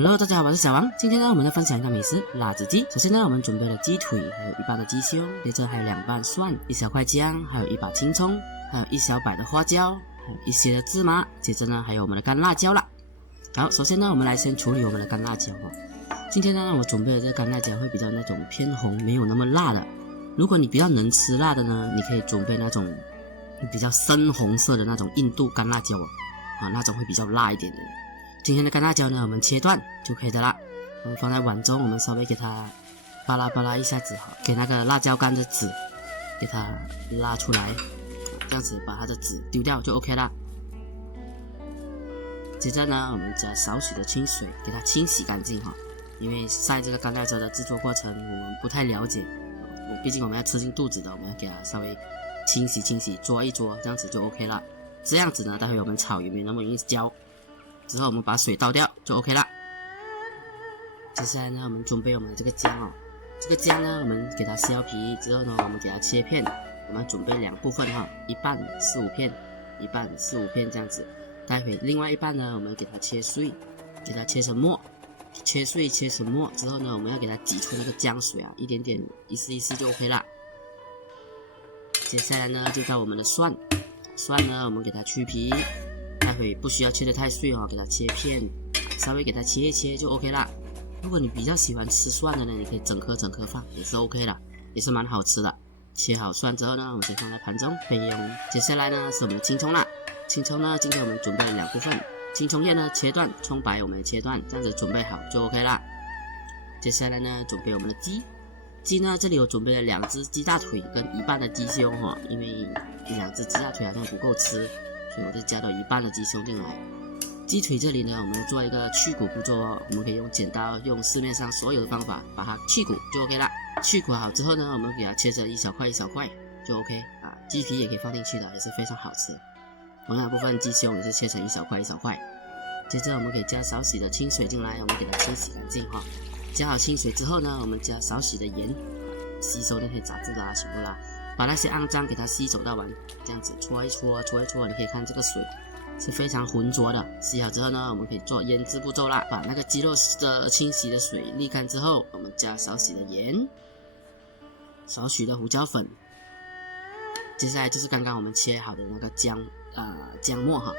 Hello， 大家好，我是小王。今天呢，我们来分享一个美食——辣子鸡。首先呢，我们准备了鸡腿，还有一半的鸡胸，接着还有2瓣蒜，一小块姜，还有一把青葱，还有一小把的花椒，还有一些的芝麻。接着呢，还有我们的干辣椒啦。好，首先呢，我们来先处理我们的干辣椒哦。今天呢，我准备的这个干辣椒会比较那种偏红，没有那么辣的。如果你比较能吃辣的呢，你可以准备那种比较深红色的那种印度干辣椒哦，那种会比较辣一点的。今天的干辣椒呢，我们切断就可以的啦。我们放在碗中，我们稍微给它巴拉巴拉一下子，给那个辣椒干的籽给它拉出来，这样子把它的籽丢掉就 OK 啦。接着呢，我们加少许的清水给它清洗干净哈，因为晒这个干辣椒的制作过程我们不太了解，毕竟我们要吃进肚子的，我们要给它稍微清洗清洗，捉一捉，这样子就 OK 了。这样子呢，待会我们炒也没那么容易焦。之后我们把水倒掉就 OK 了。接下来呢，我们准备我们的这个姜哦，这个姜呢，我们给它削皮之后呢，我们给它切片，我们准备2部分哈，一半4、5片，一半4、5片这样子。待会另外一半呢，我们给它切碎，给它切成末，切碎切成末之后呢，我们要给它挤出那个姜水啊，一点点一丝一丝就 OK 啦。接下来呢，就到我们的蒜呢，我们给它去皮。待会不需要切得太碎哦，给它切片，稍微给它切一切就 OK 啦。如果你比较喜欢吃蒜的呢，你可以整颗放，也是 OK 啦，也是蛮好吃的。切好蒜之后呢，我们先放在盘中备用。接下来呢是我们的青葱啦，青葱呢今天我们准备了2部分，青葱叶呢切断，葱白我们也切断，这样子准备好就 OK 啦。接下来呢准备我们的鸡呢，这里我准备了2只鸡大腿跟一半的鸡胸哈，因为2只鸡大腿好像不够吃。所以我就加到一半的鸡胸进来。鸡腿这里呢，我们做一个去骨步骤哦，我们可以用剪刀，用市面上所有的方法把它去骨就 OK 啦。去骨好之后呢，我们给它切成一小块一小块就 OK 啊。鸡皮也可以放进去的，也是非常好吃。同样的部分鸡胸也是切成一小块一小块。接着我们可以加少许的清水进来，我们给它清洗干净哈。加好清水之后呢，我们加少许的盐，吸收那些杂质啦、什么啦。把那些肮脏给它吸走到完，这样子搓一搓，你可以看这个水是非常浑浊的。洗好之后呢，我们可以做腌制步骤啦。把那个鸡肉的清洗的水沥干之后，我们加少许的盐，少许的胡椒粉。接下来就是刚刚我们切好的那个姜末哈，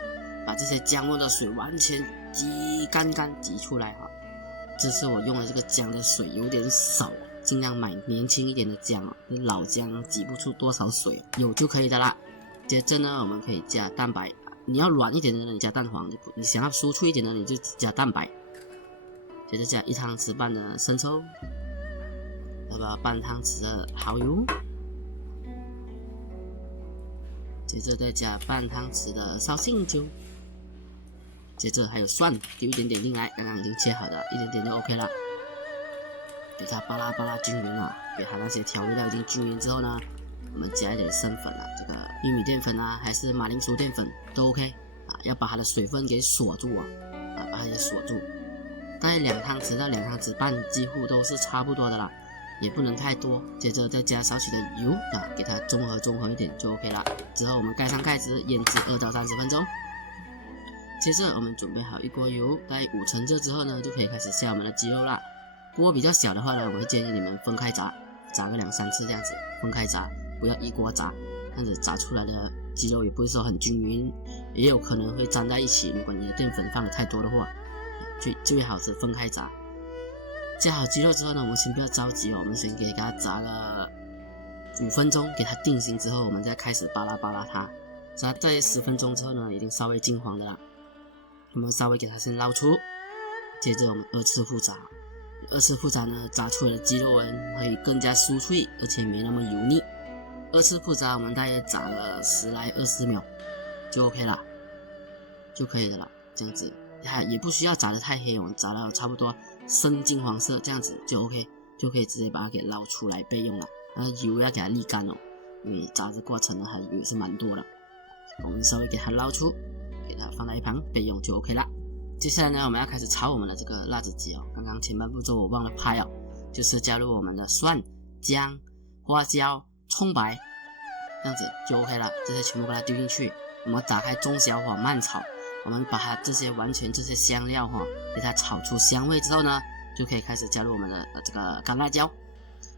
把这些姜末的水完全挤干挤出来哈。这次我用的这个姜的水有点少。尽量买年轻一点的姜哦，老姜挤不出多少水，有就可以的啦。接着呢，我们可以加蛋白，你要软一点的呢，你加蛋黄；你想要酥脆一点的，你就加蛋白。接着加1汤匙半的生抽，半汤匙的蚝油，接着再加半汤匙的绍兴酒，接着还有蒜，丢一点点进来，刚刚已经切好的，一点点就 OK 了。给它巴拉巴拉均匀啊，给它那些调味料已经均匀之后呢，我们加一点生粉啊，这个玉米淀粉啊，还是马铃薯淀粉都 OK 啊，要把它的水分给锁住啊，把它给锁住。大概2汤匙到2汤匙半，几乎都是差不多的啦，也不能太多。接着再加少许的油啊，给它中和一点就 OK 了。之后我们盖上盖子，腌制2到30分钟。接着我们准备好一锅油，大概5成热之后呢，就可以开始下我们的鸡肉啦。锅比较小的话呢，我会建议你们分开炸，炸个2、3次这样子，分开炸，不要一锅炸，这样子炸出来的鸡肉也不会说很均匀，也有可能会粘在一起。如果你的淀粉放的太多的话，最好是分开炸。炸好鸡肉之后呢，我们先不要着急哦，我们先给它炸个5分钟，给它定型之后，我们再开始巴拉它。炸在10分钟之后呢，已经稍微金黄的啦，我们稍微给它先捞出，接着我们2次复炸。2次复炸呢，炸出来的鸡肉会更加酥脆，而且没那么油腻。2次复炸我们大约炸了10来20秒就 OK 了，就可以的了。这样子也不需要炸得太黑，我们炸到差不多深金黄色，这样子就 OK， 就可以直接把它给捞出来备用了。油要给它沥干哦，因为炸的过程呢，还油是蛮多的。我们稍微给它捞出，给它放在一旁备用就 OK 了。接下来呢，我们要开始炒我们的这个辣子鸡哦。刚刚前半步骤我忘了拍哦，就是加入我们的蒜、姜、花椒、葱白，这样子就 OK 了。这些全部把它丢进去，我们打开中小火慢炒，我们把它这些香料给它炒出香味之后呢，就可以开始加入我们的这个干辣椒。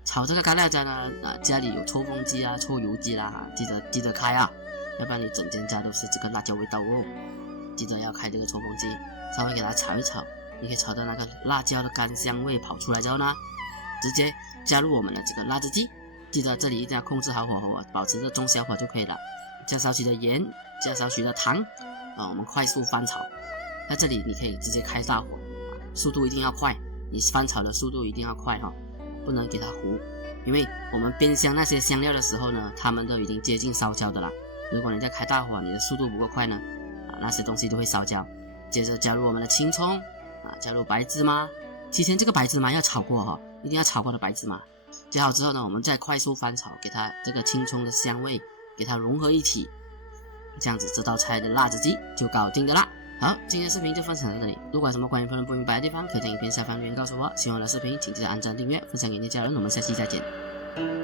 炒这个干辣椒呢，家里有抽风机啊、抽油机啦，记得开啊，要不然你整间家都是这个辣椒味道哦。记得要开这个抽风机，稍微给它炒一炒，你可以炒到那个辣椒的干香味跑出来之后呢，直接加入我们的这个辣子鸡。记得这里一定要控制好火，保持着中小火就可以了。加少许的盐，加少许的糖我们快速翻炒。在这里你可以直接开大火，速度一定要快，你翻炒的速度一定要快不能给它糊，因为我们煸香那些香料的时候呢，它们都已经接近烧焦的啦。如果你在开大火，你的速度不够快呢，那些东西都会烧焦。接着加入我们的青葱加入白芝麻，提前这个白芝麻要炒过一定要炒过的白芝麻。加好之后呢，我们再快速翻炒，给它这个青葱的香味给它融合一体，这样子这道菜的辣子鸡就搞定的啦。好，今天的视频就分享到这里。如果有什么关于烹饪不明白的地方，可以在影片下方留言告诉我。喜欢我的视频请记得按赞、订阅、分享给你的家人。我们下期再见。